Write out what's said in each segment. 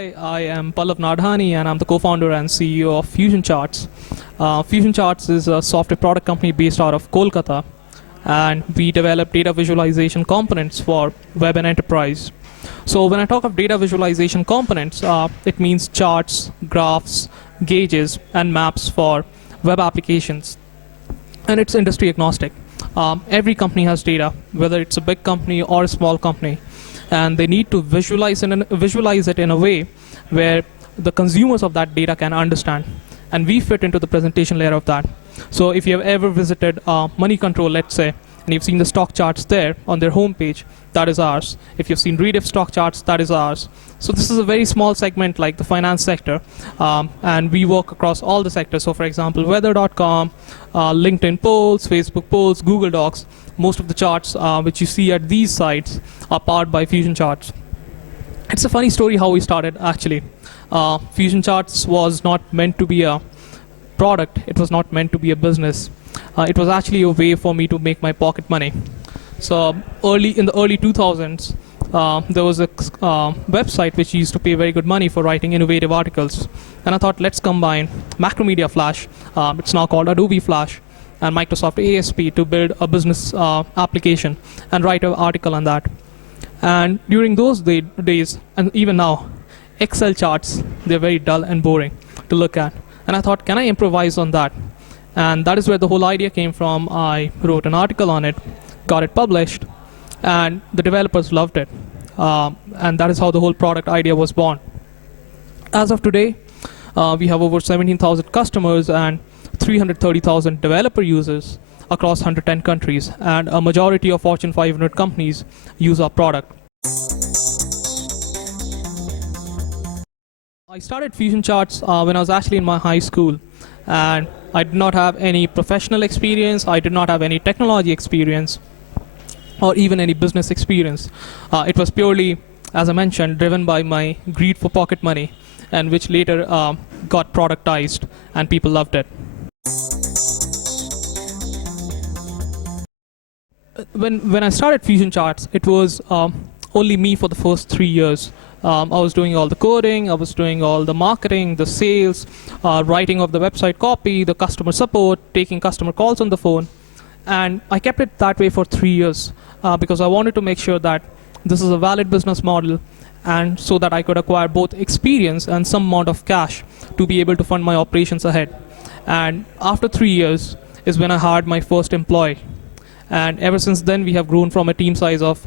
Hi, I am Pallav Nadhani and I'm the co-founder and CEO of FusionCharts. FusionCharts is a software product company based out of Kolkata, and we develop data visualization components for web and enterprise. So when I talk of data visualization components, it means charts, graphs, gauges, and maps for web applications. And it's industry agnostic. Every company has data, whether it's a big company or a small company, and they need to visualize it in a way where the consumers of that data can understand. And we fit into the presentation layer of that. So if you have ever visited Money Control, let's say, and you've seen the stock charts there on their homepage, that is ours. If you've seen Rediff stock charts, that is ours. So this is a very small segment like the finance sector, and we work across all the sectors. So for example, weather.com, LinkedIn polls, Facebook polls, Google Docs, most of the charts which you see at these sites are powered by FusionCharts. It's a funny story how we started actually. FusionCharts was not meant to be a product, it was not meant to be a business. It was actually a way for me to make my pocket money. So in the early 2000s, there was a website which used to pay very good money for writing innovative articles. And I thought, let's combine Macromedia Flash, it's now called Adobe Flash, and Microsoft ASP to build a business application and write an article on that. And during those days, and even now, Excel charts, they're very dull and boring to look at. And I thought, can I improvise on that? And that is where the whole idea came from. I wrote an article on it, got it published, and the developers loved it. And that is how the whole product idea was born. As of today, we have over 17,000 customers and 330,000 developer users across 110 countries, and a majority of Fortune 500 companies use our product. I started FusionCharts when I was actually in my high school, and I did not have any professional experience, I did not have any technology experience, or even any business experience. It was purely, as I mentioned, driven by my greed for pocket money, and which later got productized and people loved it. When I started FusionCharts, it was only me for the first 3 years. I was doing all the coding, I was doing all the marketing, the sales, writing of the website copy, the customer support, taking customer calls on the phone. And I kept it that way for 3 years because I wanted to make sure that this is a valid business model, and so that I could acquire both experience and some amount of cash to be able to fund my operations ahead. And after 3 years is when I hired my first employee. And ever since then, we have grown from a team size of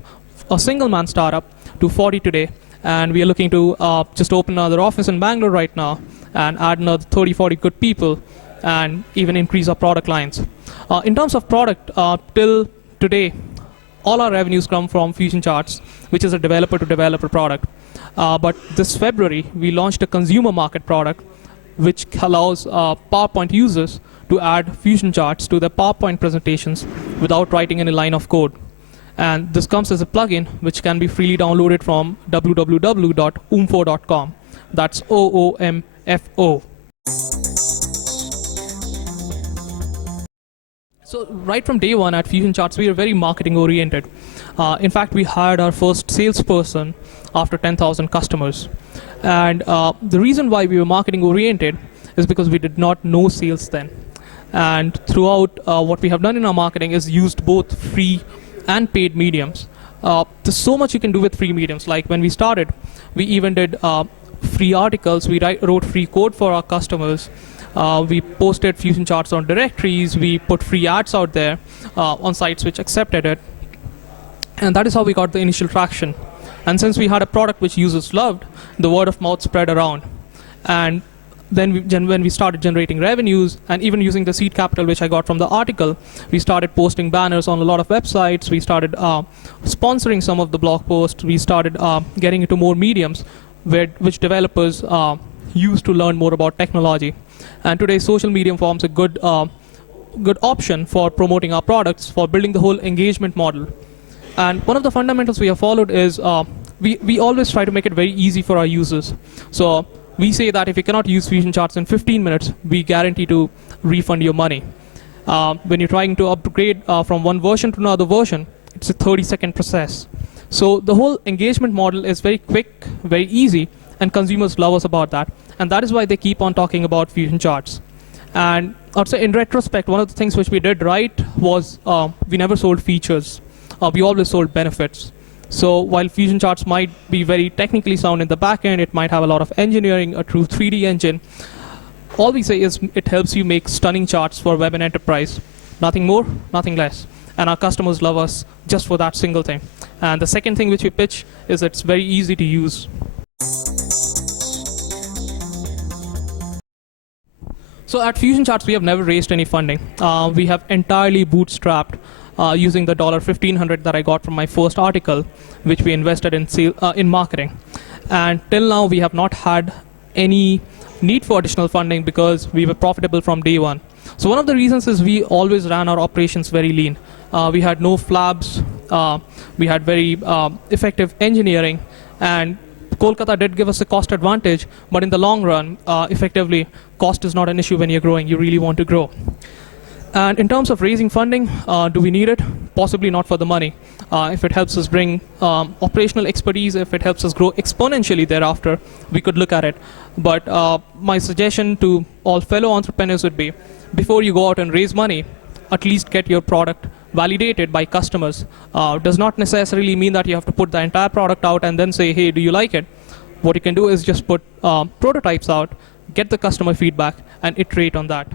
a single-man startup to 40 today. And we are looking to just open another office in Bangalore right now and add another 30, 40 good people and even increase our product lines. In terms of product, till today, all our revenues come from FusionCharts, which is a developer-to-developer product. But this February, we launched a consumer market product, which allows PowerPoint users to add FusionCharts to their PowerPoint presentations without writing any line of code. And this comes as a plugin which can be freely downloaded from www.oomfo.com. That's OOMFO. So right from day one at FusionCharts, we are very marketing oriented. In fact, we hired our first salesperson after 10,000 customers. And the reason why we were marketing oriented is because we did not know sales then. And throughout what we have done in our marketing is used both free and paid mediums. There's so much you can do with free mediums. Like when we started, we even did free articles, we wrote free code for our customers, we posted FusionCharts on directories, we put free ads out there on sites which accepted it. And that is how we got the initial traction. And since we had a product which users loved, the word of mouth spread around. And then when we started generating revenues and even using the seed capital which I got from the article, we started posting banners on a lot of websites, we started sponsoring some of the blog posts, we started getting into more mediums which developers use to learn more about technology. And today social media forms a good option for promoting our products, for building the whole engagement model. And one of the fundamentals we have followed is we always try to make it very easy for our users. So we say that if you cannot use FusionCharts in 15 minutes, we guarantee to refund your money. When you're trying to upgrade from one version to another version, it's a 30-second process. So the whole engagement model is very quick, very easy, and consumers love us about that. And that is why they keep on talking about Fusion Charts. And I'd say in retrospect, one of the things which we did right was we never sold features. We always sold benefits. So while Fusion Charts might be very technically sound in the back end, it might have a lot of engineering, a true 3D engine. All we say is it helps you make stunning charts for web and enterprise. Nothing more, nothing less. And our customers love us just for that single thing. And the second thing which we pitch is it's very easy to use. So at Fusion Charts, we have never raised any funding. We have entirely bootstrapped using the $1,500 that I got from my first article, which we invested in marketing. And till now, we have not had any need for additional funding because we were profitable from day one. So one of the reasons is we always ran our operations very lean. We had no flabs. We had very effective engineering, and Kolkata did give us a cost advantage, but in the long run, effectively, cost is not an issue when you're growing. You really want to grow. And in terms of raising funding, do we need it? Possibly not for the money. If it helps us bring operational expertise, if it helps us grow exponentially thereafter, we could look at it. But my suggestion to all fellow entrepreneurs would be, before you go out and raise money, at least get your product validated by customers. Does not necessarily mean that you have to put the entire product out and then say, hey, do you like it? What you can do is just put prototypes out, get the customer feedback, and iterate on that.